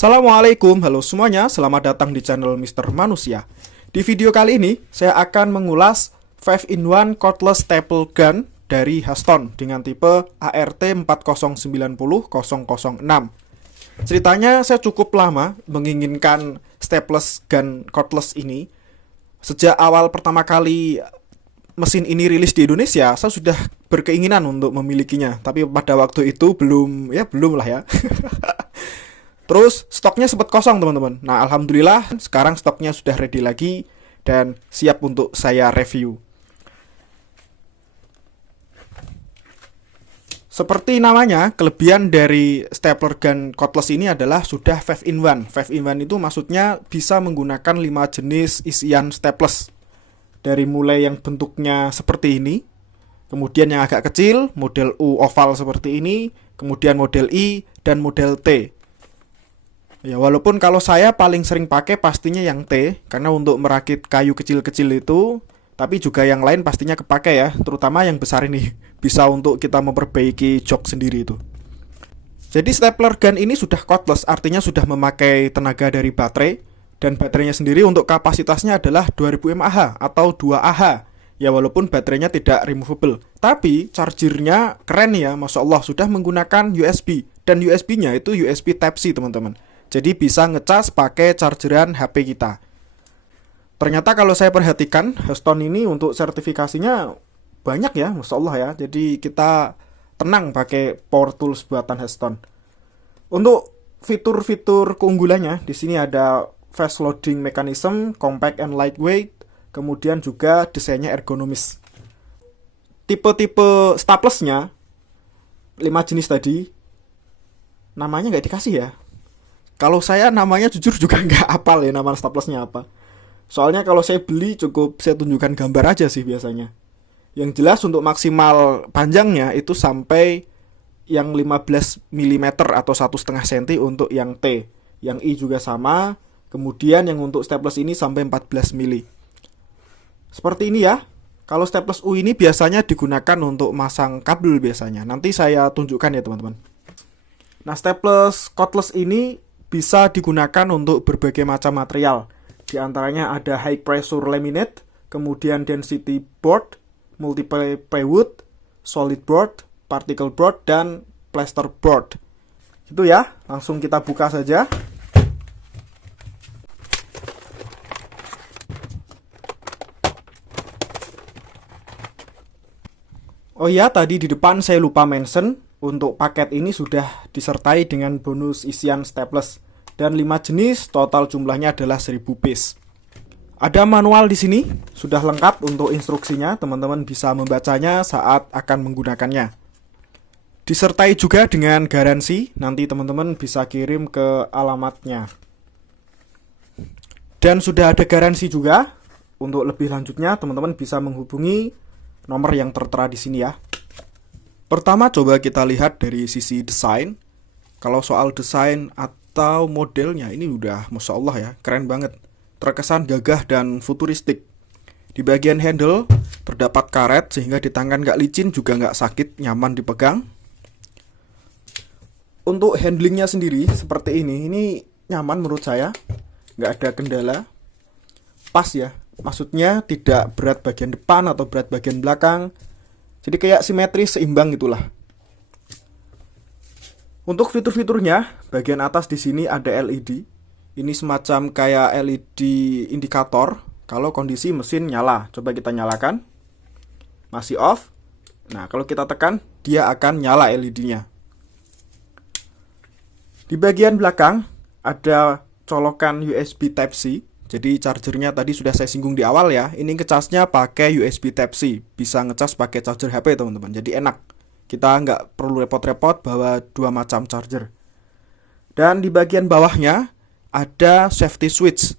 Assalamualaikum, halo semuanya, selamat datang di channel Mr. Manusia. Di video kali ini, saya akan mengulas 5-in-1 cordless staple gun dari Haston dengan tipe ART 4090006. Ceritanya, saya cukup lama menginginkan staples gun cordless ini. Sejak awal pertama kali mesin ini rilis di Indonesia, saya sudah berkeinginan untuk memilikinya. Tapi pada waktu itu belum lah ya. Terus stoknya sempat kosong teman-teman. Nah alhamdulillah sekarang stoknya sudah ready lagi dan siap untuk saya review. Seperti namanya, kelebihan dari stapler gun cordless ini adalah sudah 5-in-1. 5-in-1 itu maksudnya bisa menggunakan 5 jenis isian staples. Dari mulai yang bentuknya seperti ini, kemudian yang agak kecil, model U oval seperti ini, kemudian model I, dan model T. Ya, walaupun kalau saya paling sering pakai pastinya yang T, karena untuk merakit kayu kecil-kecil itu, tapi juga yang lain pastinya kepake ya, terutama yang besar ini, bisa untuk kita memperbaiki jok sendiri itu. Jadi stapler gun ini sudah cordless, artinya sudah memakai tenaga dari baterai, dan baterainya sendiri untuk kapasitasnya adalah 2000 mAh atau 2 Ah. Ya walaupun baterainya tidak removable, tapi chargernya keren ya, Masya Allah, sudah menggunakan USB, dan USB-nya itu USB Type-C teman-teman. Jadi bisa ngecas pakai chargeran HP kita. Ternyata kalau saya perhatikan, Haston ini untuk sertifikasinya banyak ya, Masya Allah ya. Jadi kita tenang pakai power tools buatan Haston. Untuk fitur-fitur keunggulannya, di sini ada fast loading mechanism, compact and lightweight, kemudian juga desainnya ergonomis. Tipe-tipe staplesnya, 5 jenis tadi, namanya nggak dikasih ya. Kalau saya namanya jujur juga nggak hafal ya nama staplesnya apa. Soalnya kalau saya beli cukup saya tunjukkan gambar aja sih biasanya. Yang jelas untuk maksimal panjangnya itu sampai yang 15 mm atau 1,5 cm untuk yang T. Yang I juga sama. Kemudian yang untuk staples ini sampai 14 mm. Seperti ini ya. Kalau staples U ini biasanya digunakan untuk masang kabel biasanya. Nanti saya tunjukkan ya teman-teman. Nah staples cordless ini bisa digunakan untuk berbagai macam material. Di antaranya ada high pressure laminate, kemudian density board, multiple plywood, solid board, particle board, dan plaster board. Itu ya, langsung kita buka saja. Oh iya, tadi di depan saya lupa mention, untuk paket ini sudah disertai dengan bonus isian staples dan 5 jenis, total jumlahnya adalah 1000 piece. Ada manual di sini, sudah lengkap untuk instruksinya, teman-teman bisa membacanya saat akan menggunakannya. Disertai juga dengan garansi, nanti teman-teman bisa kirim ke alamatnya. Dan sudah ada garansi juga, untuk lebih lanjutnya teman-teman bisa menghubungi nomor yang tertera di sini ya. Pertama coba kita lihat dari sisi desain. Kalau soal desain atau modelnya ini udah Masya Allah ya, keren banget. Terkesan gagah dan futuristik. Di bagian handle terdapat karet sehingga di tangan nggak licin juga nggak sakit, nyaman dipegang. Untuk handlingnya sendiri seperti ini nyaman menurut saya, nggak ada kendala. Pas ya, maksudnya tidak berat bagian depan atau berat bagian belakang. Jadi kayak simetris, seimbang gitulah. Untuk fitur-fiturnya, bagian atas di sini ada LED. Ini semacam kayak LED indikator kalau kondisi mesin nyala. Coba kita nyalakan. Masih off. Nah, kalau kita tekan, dia akan nyala LED-nya. Di bagian belakang ada colokan USB Type-C. Jadi chargernya tadi sudah saya singgung di awal ya. Ini ngecasnya pakai USB Type-C. Bisa ngecas pakai charger HP teman-teman. Jadi enak. Kita nggak perlu repot-repot bawa 2 macam charger. Dan di bagian bawahnya ada safety switch.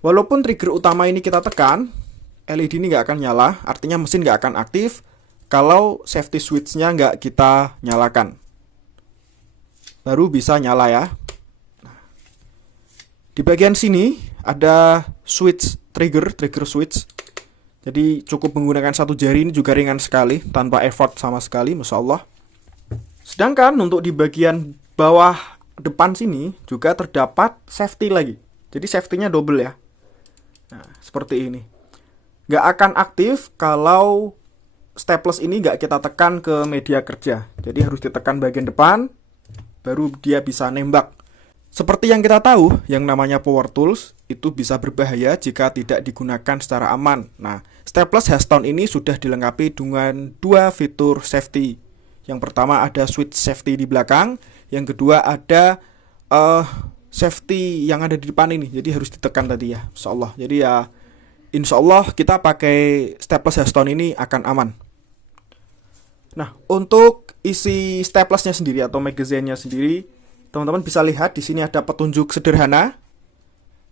Walaupun trigger utama ini kita tekan, LED ini nggak akan nyala. Artinya mesin nggak akan aktif kalau safety switch-nya nggak kita nyalakan. Baru bisa nyala ya. Di bagian sini ada switch trigger switch. Jadi cukup menggunakan satu jari, ini juga ringan sekali, tanpa effort sama sekali, Masya Allah. Sedangkan untuk di bagian bawah depan sini juga terdapat safety lagi. Jadi safety-nya double ya. Nah, seperti ini. Nggak akan aktif kalau staples ini nggak kita tekan ke media kerja. Jadi harus ditekan bagian depan, baru dia bisa nembak. Seperti yang kita tahu, yang namanya power tools itu bisa berbahaya jika tidak digunakan secara aman. Nah, staples Heston ini sudah dilengkapi dengan 2 fitur safety. Yang pertama ada switch safety di belakang, yang kedua ada safety yang ada di depan ini. Jadi harus ditekan tadi ya, insyaallah. Jadi ya, insyaallah kita pakai staples Heston ini akan aman. Nah, untuk isi staplesnya sendiri atau magazine-nya sendiri, teman-teman bisa lihat di sini ada petunjuk sederhana.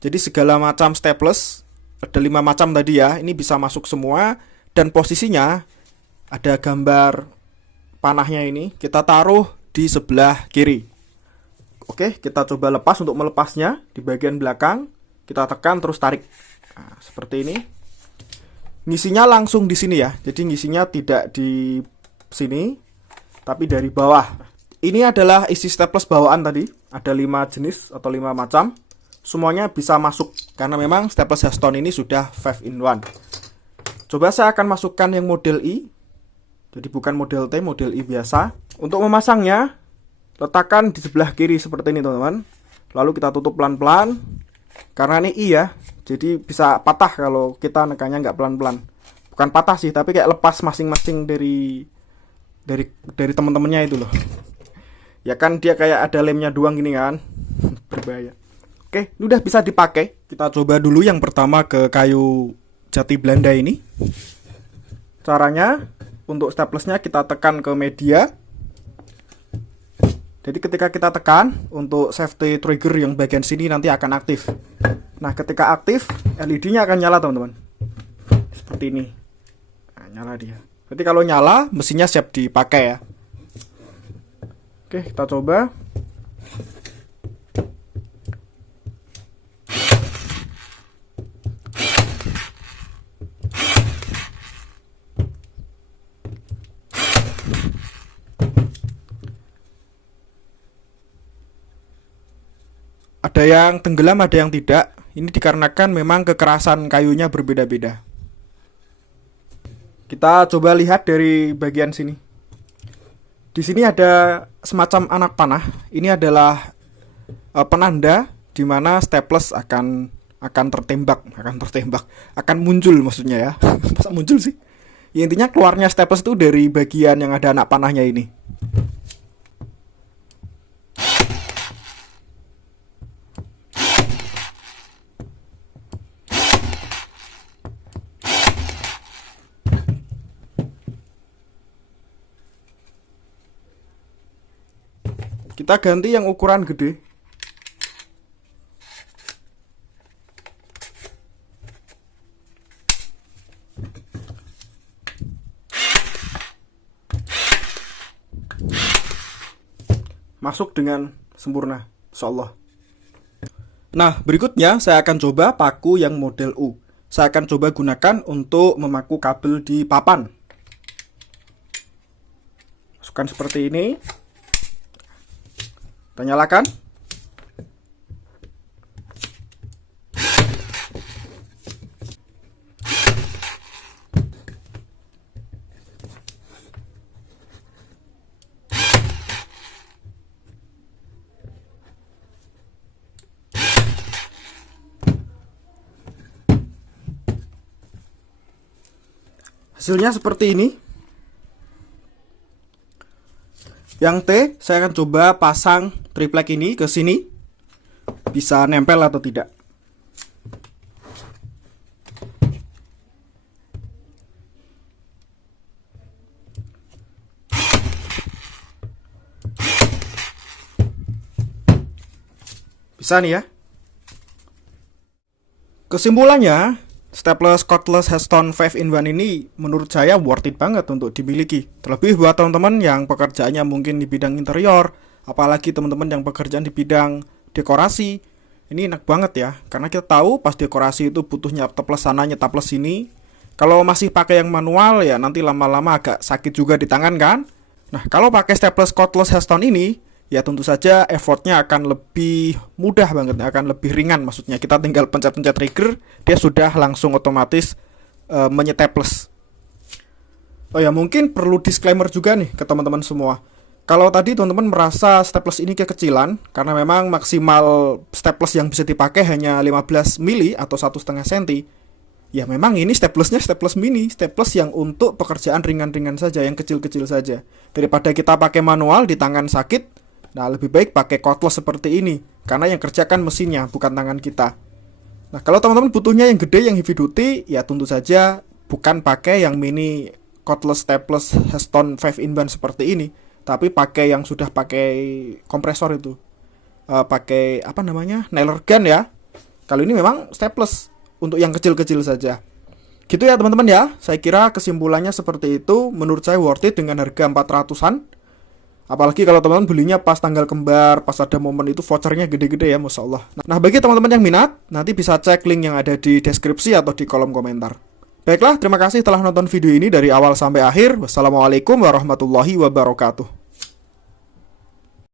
Jadi segala macam staples, ada 5 macam tadi ya, ini bisa masuk semua. Dan posisinya ada gambar panahnya ini, kita taruh di sebelah kiri. Oke, kita coba lepas. Untuk melepasnya di bagian belakang, kita tekan terus tarik. Nah, seperti ini. Ngisinya langsung di sini ya, jadi ngisinya tidak di sini, tapi dari bawah. Ini adalah isi staples bawaan tadi, ada 5 jenis atau 5 macam. Semuanya bisa masuk karena memang staples Heston ini sudah 5-in-1. Coba saya akan masukkan yang model I. Jadi bukan model T, model I biasa. Untuk memasangnya, letakkan di sebelah kiri seperti ini teman-teman. Lalu kita tutup pelan-pelan. Karena ini I ya, jadi bisa patah kalau kita nekannya nggak pelan-pelan. Bukan patah sih, tapi kayak lepas masing-masing dari teman-temannya itu loh. Ya kan dia kayak ada lemnya doang gini kan. Berbahaya. Oke, ini udah bisa dipakai. Kita coba dulu yang pertama ke kayu jati Belanda ini. Caranya, untuk staplesnya kita tekan ke media. Jadi ketika kita tekan, untuk safety trigger yang bagian sini nanti akan aktif. Nah, ketika aktif, LED-nya akan nyala teman-teman. Seperti ini. Nah, nyala dia. Berarti kalau nyala, mesinnya siap dipakai ya. Oke, kita coba. Ada yang tenggelam, ada yang tidak. Ini dikarenakan memang kekerasan kayunya berbeda-beda. Kita coba lihat dari bagian sini. Di sini ada semacam anak panah. Ini adalah penanda di mana staples akan tertembak, akan muncul maksudnya ya. Masa muncul sih? Ya, intinya keluarnya staples itu dari bagian yang ada anak panahnya ini. Kita ganti yang ukuran gede. Masuk dengan sempurna, insyaallah. Nah, berikutnya saya akan coba paku yang model U. Saya akan coba gunakan untuk memaku kabel di papan. Masukkan seperti ini. Kita nyalakan. Hasilnya seperti ini. Yang T, saya akan coba pasang triplek ini ke sini. Bisa nempel atau tidak. Bisa nih ya. Kesimpulannya, staples cordless Heston 5-in-1 ini menurut saya worth it banget untuk dimiliki. Terlebih buat teman-teman yang pekerjaannya mungkin di bidang interior, apalagi teman-teman yang pekerjaan di bidang dekorasi. Ini enak banget ya, karena kita tahu pas dekorasi itu butuh nyetaples sana, nyetaples sini. Kalau masih pakai yang manual ya nanti lama-lama agak sakit juga di tangan kan. Nah, kalau pakai staples cordless Heston ini, ya tentu saja effortnya akan lebih mudah banget, akan lebih ringan. Maksudnya kita tinggal pencet-pencet trigger, dia sudah langsung otomatis menyeteples. Oh ya, mungkin perlu disclaimer juga nih ke teman-teman semua. Kalau tadi teman-teman merasa staples ini kekecilan, karena memang maksimal staples yang bisa dipakai hanya 15 mili atau 1,5 cm, ya memang ini staplesnya staples mini, staples yang untuk pekerjaan ringan-ringan saja, yang kecil-kecil saja. Daripada kita pakai manual di tangan sakit, nah lebih baik pakai cordless seperti ini, karena yang kerjakan mesinnya, bukan tangan kita. Nah kalau teman-teman butuhnya yang gede, yang heavy duty, ya tentu saja bukan pakai yang mini cordless staples Heston 5-in-1 seperti ini, tapi pakai yang sudah pakai kompresor itu, pakai apa namanya, nailer gun ya. Kalau ini memang staples untuk yang kecil-kecil saja. Gitu ya teman-teman ya. Saya kira kesimpulannya seperti itu. Menurut saya worth it dengan harga 400-an. Apalagi kalau teman-teman belinya pas tanggal kembar, pas ada momen itu vouchernya gede-gede ya, Masya Allah. Nah bagi teman-teman yang minat, nanti bisa cek link yang ada di deskripsi atau di kolom komentar. Baiklah, terima kasih telah nonton video ini dari awal sampai akhir. Wassalamualaikum warahmatullahi wabarakatuh.